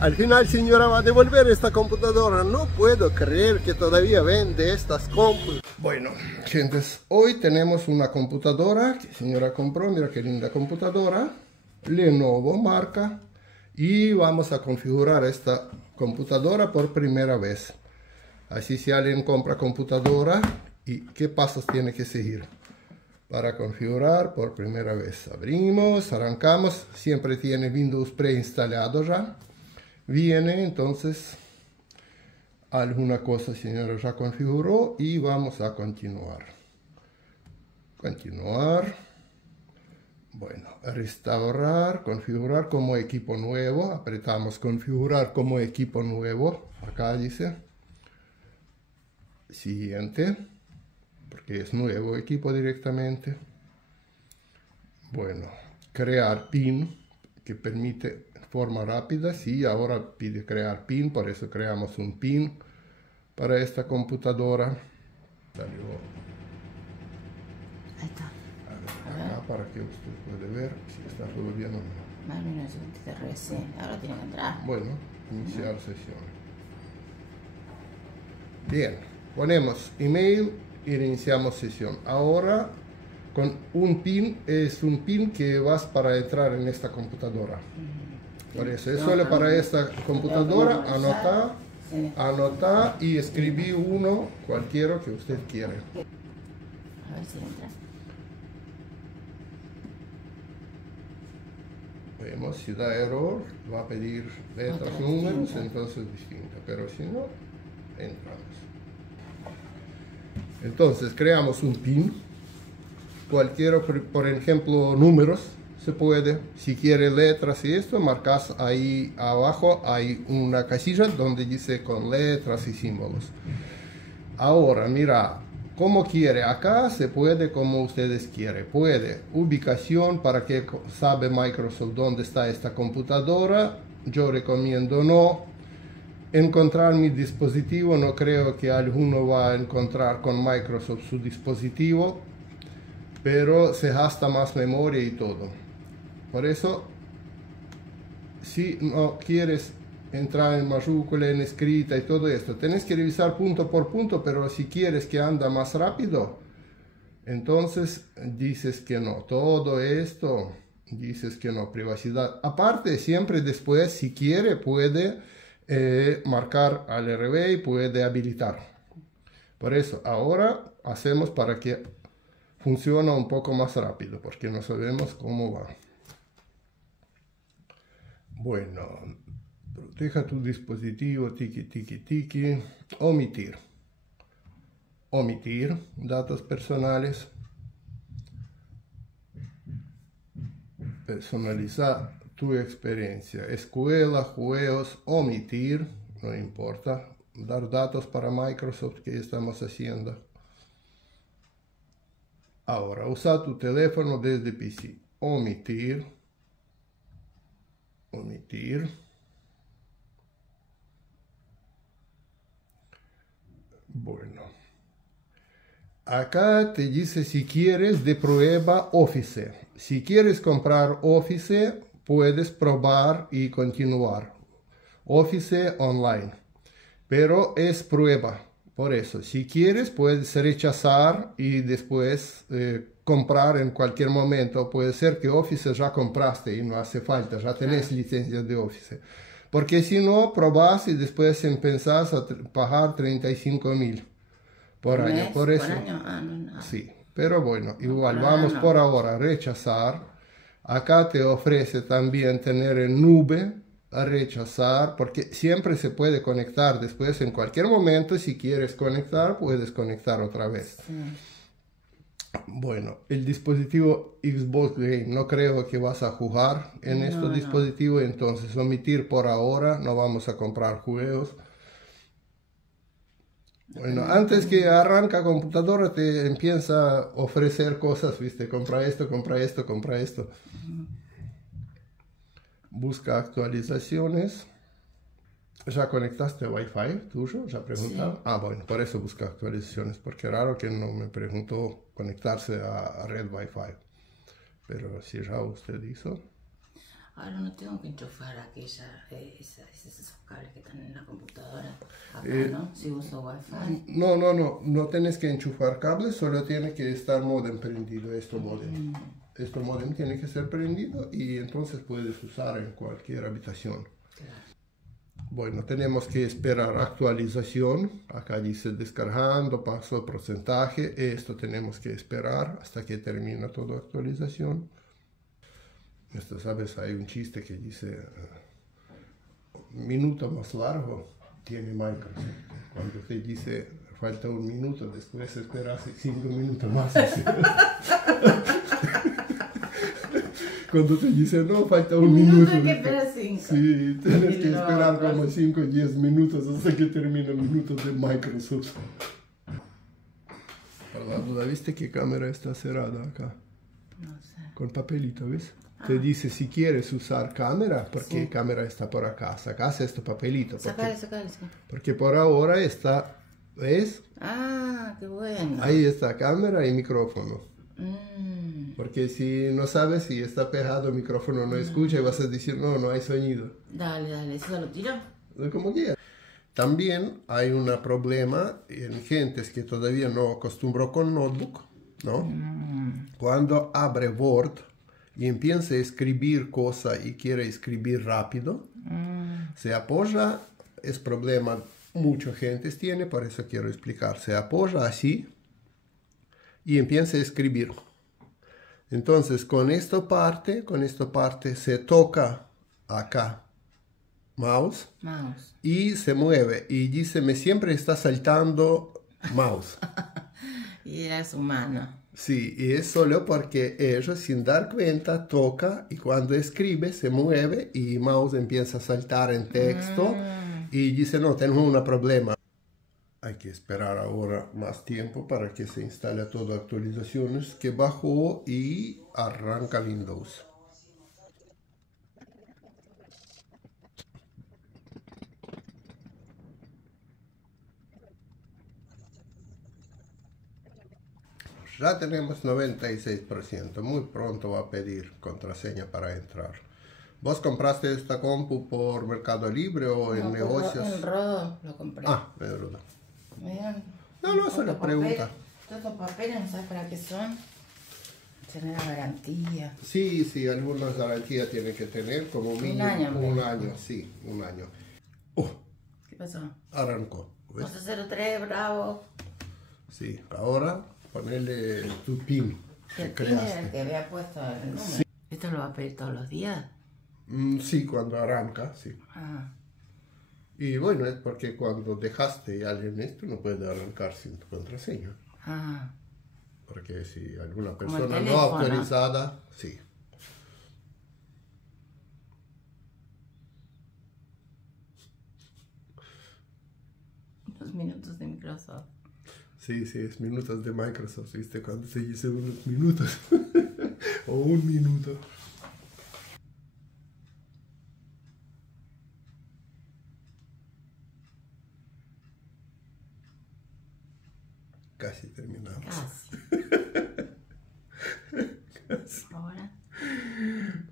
Al final, señora, va a devolver esta computadora. No puedo creer que todavía vende estas compus. Bueno, gentes, hoy tenemos una computadora que señora compró. Mira qué linda computadora. Lenovo marca. Y vamos a configurar esta computadora por primera vez. Así si alguien compra computadora, ¿y qué pasos tiene que seguir? Para configurar por primera vez. Abrimos, arrancamos. Siempre tiene Windows preinstalado ya. Viene, entonces, alguna cosa, señora, ya configuró y vamos a continuar. Continuar. Bueno, restaurar, configurar como equipo nuevo. Apretamos configurar como equipo nuevo. Acá dice. Siguiente. Porque es nuevo equipo directamente. Bueno, crear PIN, que permite forma rápida. Sí, ahora pide crear PIN, por eso creamos un PIN para esta computadora. Salió. Ahí está. A ver, acá para que usted pueda ver si está todo bien o no. Más 1923 RC. Ahora tiene que entrar. Bueno, iniciar sesión. Bien, ponemos email y iniciamos sesión. Ahora con un PIN, es un PIN que vas para entrar en esta computadora. Por eso, es solo para esta computadora, anota y escribí uno, cualquiera que usted quiera. A ver si entra. Vemos, si da error, va a pedir letras, números, entonces distinta, pero si no, entramos. Entonces, creamos un PIN, cualquiera, por ejemplo, números. Se puede, si quiere letras y esto, marcas ahí abajo, hay una casilla donde dice con letras y símbolos. Ahora, mira, como quiere, acá se puede como ustedes quieren. Puede, ubicación para que sabe Microsoft dónde está esta computadora. Yo recomiendo no. Encontrar mi dispositivo, no creo que alguno va a encontrar con Microsoft su dispositivo, pero se gasta más memoria y todo. Por eso, si no quieres entrar en mayúscula, en escrita y todo esto, tenés que revisar punto por punto, pero si quieres que anda más rápido, entonces dices que no. Todo esto, dices que no. Privacidad. Aparte, siempre después, si quiere, puede marcar al RB y puede habilitar. Por eso, ahora hacemos para que funcione un poco más rápido, porque no sabemos cómo va. Bueno, proteja tu dispositivo, tiki, tiki, tiki. Omitir. Omitir datos personales. Personalizar tu experiencia. Escuela, juegos, omitir, no importa. Dar datos para Microsoft que estamos haciendo. Ahora, usa tu teléfono desde PC. Omitir. Omitir. Bueno. Acá te dice si quieres de prueba Office. Si quieres comprar Office, puedes probar y continuar. Office online. Pero es prueba. Por eso, si quieres, puedes rechazar y después comprar en cualquier momento. Puede ser que Office ya compraste y no hace falta, ya tenés licencia de Office. Porque si no, probás y después empezás a pagar 35.000 por año. Por eso, No. sí. Pero bueno, igual, No, vamos no. por ahora a rechazar. Acá te ofrece también tener en nube. A rechazar, porque siempre se puede conectar después en cualquier momento. Si quieres conectar, puedes conectar otra vez. Sí. Bueno, el dispositivo Xbox Game, no creo que vas a jugar en este dispositivo, entonces omitir por ahora, no vamos a comprar juegos. Bueno, antes que arranca computadora te empieza a ofrecer cosas, ¿viste? Compra esto, compra esto, compra esto. Busca actualizaciones. ¿Ya conectaste Wi-Fi tuyo? ¿Ya preguntaba? Sí. Ah, bueno, por eso busca actualizaciones, porque es raro que no me preguntó conectarse a red Wi-Fi. Pero si ya usted hizo. Ahora no tengo que enchufar esos cables que están en la computadora. Acá, ¿no? Si uso Wi-Fi. No tienes que enchufar cables, solo tiene que estar modem prendido, modem. Este modem tiene que ser prendido y entonces puedes usar en cualquier habitación. Claro. Bueno, tenemos que esperar actualización. Acá dice descargando, paso porcentaje. Esto tenemos que esperar hasta que termine toda actualización. Esto, ¿sabes? Hay un chiste que dice minuto más largo tiene Microsoft. Cuando te dice falta un minuto, después esperas 5 minutos más. Cuando te dice no, falta un minuto. Hay que esperar 5. Sí, tienes que esperar como 5 o 10 minutos hasta que termine minutos de Microsoft. Por la duda, ¿viste que cámara está cerrada acá? No sé. Con papelito, ¿ves? Te dice si quieres usar cámara, porque Sí. cámara está por acá. Sacas este papelito. Sacale. Porque por ahora está, ¿ves? Ah, qué bueno. Ahí está cámara y micrófono. Mm. Porque si no sabes si está pegado el micrófono no escucha y vas a decir no hay sonido. Dale, ¿eso lo tiro? Como quieras. También hay un problema en gentes que todavía no acostumbró con notebook, ¿no? Cuando abre Word y empieza a escribir cosas y quiere escribir rápido, se apoya, es problema mucha gente tiene, por eso quiero explicar, se apoya así y empieza a escribir. Entonces con esta parte se toca acá mouse y se mueve y dice me siempre está saltando mouse. Y era su mano. Sí, y es solo porque ellos sin dar cuenta toca y cuando escribe se mueve y mouse empieza a saltar en texto y dice no, tengo un problema. Hay que esperar ahora más tiempo para que se instale todas las actualizaciones que bajó y arranca Windows. Ya tenemos 96%, muy pronto va a pedir contraseña para entrar. ¿Vos compraste esta compu por Mercado Libre o en negocios? En Rodo lo compré. Ah, en Rodo. Miren, No, eso es la pregunta. Todos estos papeles, ¿no sabes para qué son? Tener la garantía. Sí, algunas garantías tienen que tener, como mínimo un año, sí, un año. ¿Qué pasó? Arrancó. ¿Ves? 1103, bravo. Sí, ahora ponele tu PIN que El PIN era el creaste. que había puesto el número. Sí. ¿Esto lo va a pedir todos los días? Sí, cuando arranca, sí. Ah, Y bueno, es porque cuando dejaste a alguien esto no puede arrancar sin tu contraseña. ah. Porque si alguna Como el persona no teléfono. autorizada, sí. Unos minutos de Microsoft. Sí, es minutos de Microsoft, ¿viste? Cuando se dice unos minutos o un minuto. Casi terminamos. Casi. Ahora.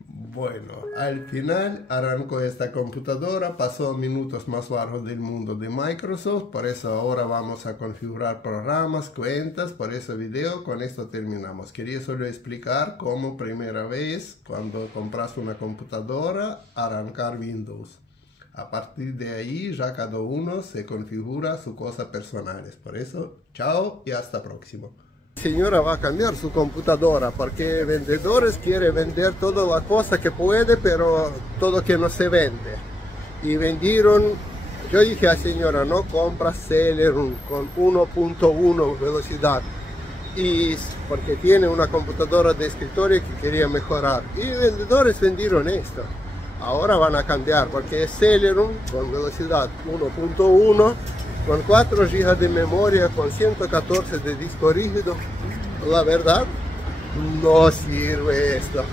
Bueno, al final arrancó esta computadora, pasó minutos más largos del mundo de Microsoft, por eso ahora vamos a configurar programas, cuentas, por ese video, con esto terminamos. Quería solo explicar cómo primera vez, cuando compras una computadora, arrancar Windows. A partir de ahí ya cada uno se configura sus cosas personales. Por eso, chao y hasta próximo. Señora va a cambiar su computadora porque vendedores quiere vender toda la cosa que puede, pero todo que no se vende. Y vendieron, yo dije a la señora, no compra Celeron con 1.1 velocidad. Y porque tiene una computadora de escritorio que quería mejorar. Y vendedores vendieron esto. Ahora van a cambiar porque es Celeron con velocidad 1.1. Con 4 GB de memoria, con 114 de disco rígido, la verdad, no sirve esto.